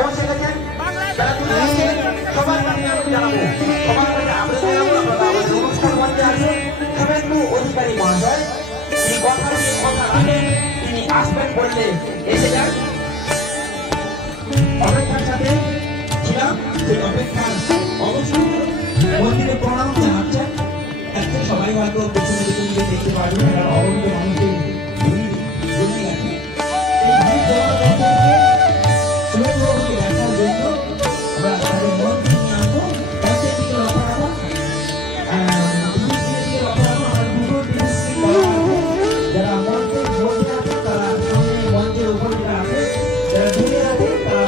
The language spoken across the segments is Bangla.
অবশ্যই গেছেন যারা তুলে আসছেন সবার কাছে আমি জানাবো, সবার কাছে আমরা জানাবো। আমাদের অনুষ্ঠান মঞ্চে আছে শুভেন্দু অধিকারী মহাশয়, তিনি কথা রাখেন, তিনি আসবেন বললে এসে যান। অপেক্ষার সাথে ছিলাম, সেই অপেক্ষার অবশ্যই মন্দিরে প্রণাম জানাচ্ছেন। একসাথে সবাই হয়তো পেছনে পেছনে দেখতে পারবেন, কারণ অবহিত মানুষের ভিড় জমে গেছে। এই ভিড় জমার মধ্যে শুভেন্দুবাবুকে দেখার জন্য আমরা তাদের মন্দির নিয়ে আসবো। রাস্তার দিকে লক্ষ্য রাখুন, যারা মঞ্চের মধ্যে আছে তারা সামনে মঞ্চের উপর যারা আছে, যারা দূরে আছে তারা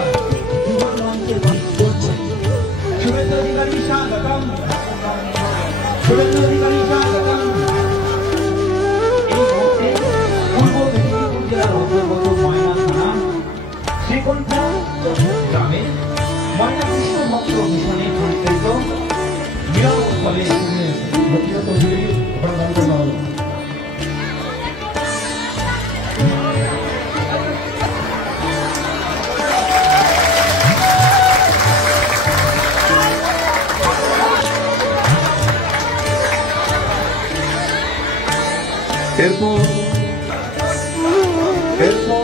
যুবক মঞ্চে করছেন। শুভেন্দু অধিকারী স্বাগতম, শুভেন্দু অধিকারী স্বাগতম। এই মুহূর্তে পূর্ব মেদিনীপুর জেলার অন্তর্গত ময়না থানা শ্রীকণ্ঠা গ্রামে ময়না কৃষ্ণ ভক্ত মিশনে পরিচালিত মিলন উৎসবে ব্যক্তিগত অধিকারী ঘটনাগত হল। এরপর